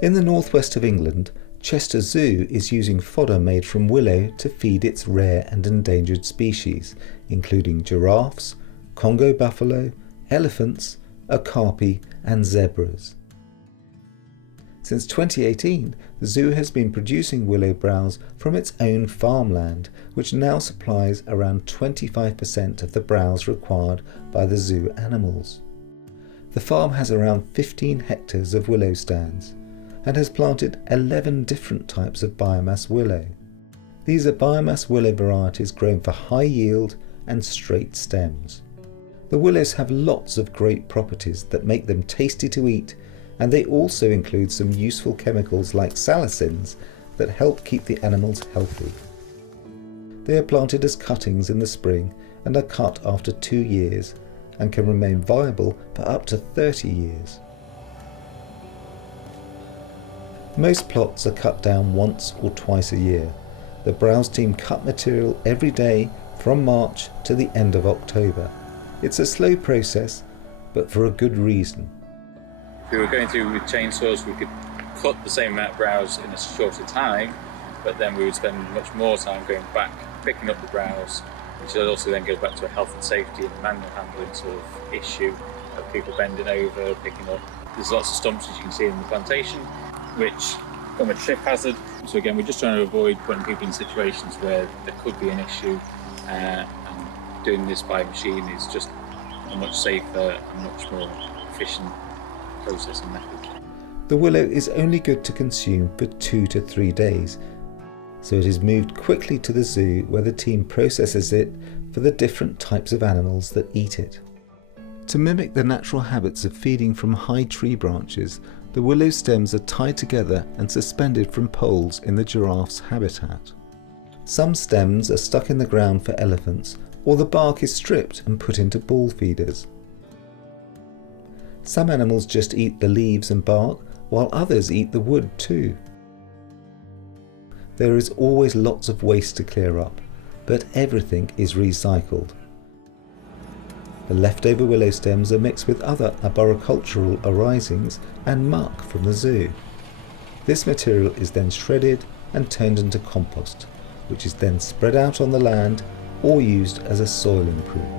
In the northwest of England, Chester Zoo is using fodder made from willow to feed its rare and endangered species, including giraffes, Congo buffalo, elephants, okapi and zebras. Since 2018, the zoo has been producing willow browse from its own farmland, which now supplies around 25% of the browse required by the zoo animals. The farm has around 15 hectares of willow stands and has planted 11 different types of biomass willow. These are biomass willow varieties grown for high yield and straight stems. The willows have lots of great properties that make them tasty to eat, and they also include some useful chemicals like salicins that help keep the animals healthy. They are planted as cuttings in the spring and are cut after 2 years and can remain viable for up to 30 years. Most plots are cut down once or twice a year. The browse team cut material every day from March to the end of October. It's a slow process, but for a good reason. If we were going through with chainsaws, we could cut the same amount of browse in a shorter time, but then we would spend much more time going back, picking up the browse, which also then goes back to a health and safety and manual handling sort of issue of people bending over, picking up. There's lots of stumps, as you can see in the plantation, which become a trip hazard. So again, we're just trying to avoid putting people in situations where there could be an issue, and doing this by machine is just a much safer and much more efficient process and method. The willow is only good to consume for 2 to 3 days, so it is moved quickly to the zoo where the team processes it for the different types of animals that eat it. To mimic the natural habits of feeding from high tree branches, the willow stems are tied together and suspended from poles in the giraffe's habitat. Some stems are stuck in the ground for elephants, or the bark is stripped and put into ball feeders. Some animals just eat the leaves and bark, while others eat the wood too. There is always lots of waste to clear up, but everything is recycled. The leftover willow stems are mixed with other arboricultural arisings and muck from the zoo. This material is then shredded and turned into compost, which is then spread out on the land or used as a soil improvement.